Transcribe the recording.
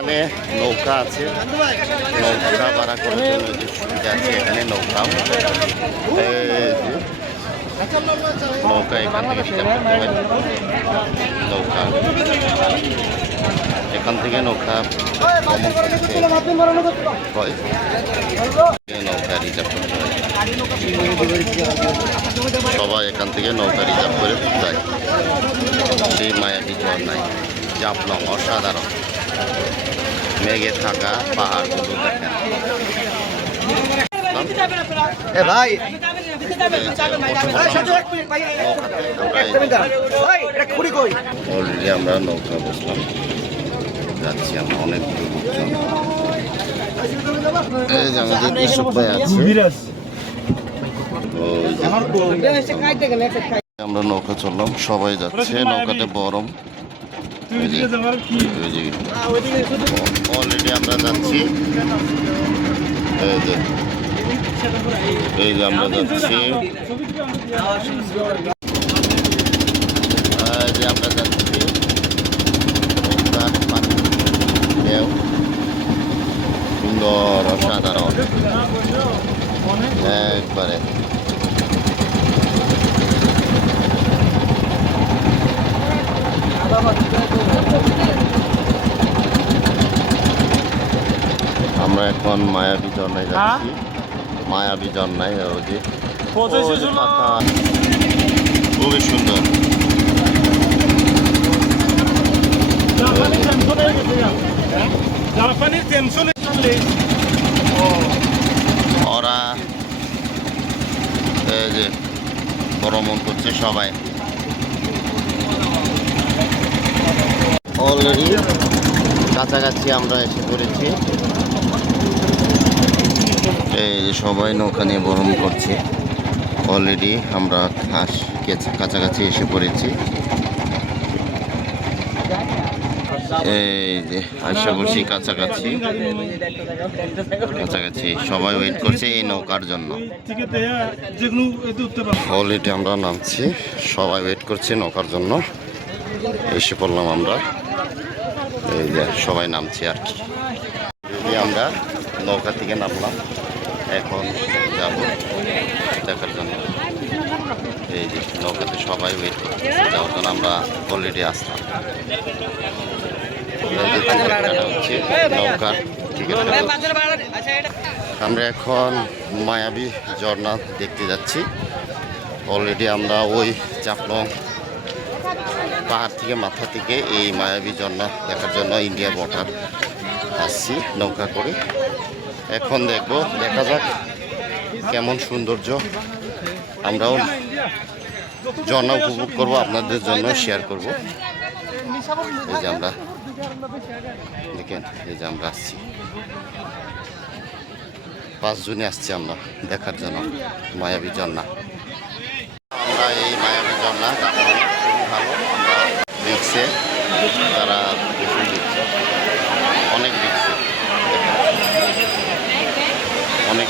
এখানে নৌকা আছে, নৌকা ভাড়া করার জন্য যে সুবিধা আছে এখানে নৌকা নৌকা এখান থেকে নৌকা এখান থেকে নৌকা ভ্রমণ করতে হয়, নৌকা রিজার্ভ করতে হয়। সবাই এখান থেকে নৌকা রিজার্ভ করে যায় সেই মায়াবী ঝর্ণায়। জাফলং অসাধারণ, মেঘে থাকা পাহাড়গুলো দেখেন। অলরেডি আমরা নৌকা বসলাম, যাচ্ছি আমরা অনেক এই যে আমাদের কৃষক ভাই আছে, আমরা নৌকা চললাম, সবাই যাচ্ছে, নৌকাতে বরম। অলরেডি আমরা যাচ্ছি, এই যে আমরা যাচ্ছি, আমরা যাচ্ছি সুন্দর অসাধারণ একবারে। আমরা এখন মায়াবী ঝর্ণায় যাচ্ছি, মায়াবী ঝর্ণায় খুবই সুন্দর। ওরা এই যে ভ্রমণ করছে সবাই। অলরেডি কাছাকাছি আমরা এসে পড়েছি, এই যে সবাই নৌকা নিয়ে ভ্রমণ করছে। অলরেডি আমরা কাছাকাছি এসে পড়েছি, এই যে আশা করছি কাছাকাছি সবাই ওয়েট করছে এই নৌকার জন্য। অলরেডি আমরা নামছি, সবাই ওয়েট করছে নৌকার জন্য। এসে পড়লাম আমরা, এই যে সবাই নামছি আর কি। আমরা নৌকা থেকে নামলাম, এখন যাব দেখার জন্য। এই যে নৌকাতে সবাই ওয়েট করছে যাওয়ার জন্য, আমরা অলরেডি আসলাম। হচ্ছে নৌকার টিকিট। আমরা এখন মায়াবী ঝর্ণা দেখতে যাচ্ছি। অলরেডি আমরা ওই জাফলং পাহাড় থেকে মাথা থেকে এই মায়াবী ঝর্ণা দেখার জন্য ইন্ডিয়া বর্ডার আসছি নৌকা করে। এখন দেখা যাক কেমন সৌন্দর্য। আমরাও ঝর্ণা উপভোগ করব, আপনাদের জন্য শেয়ার করব। এই যে আমরা দেখেন, এই যে আমরা আসছি, 5 জনে আসছি আমরা দেখার জন্য মায়াবী ঝর্ণা। আমরা এই মায়াবী ঝর্ণা খুবই ভালো, আমরা দেখছে তারা দেখছে, অনেক দেখছে, অনেক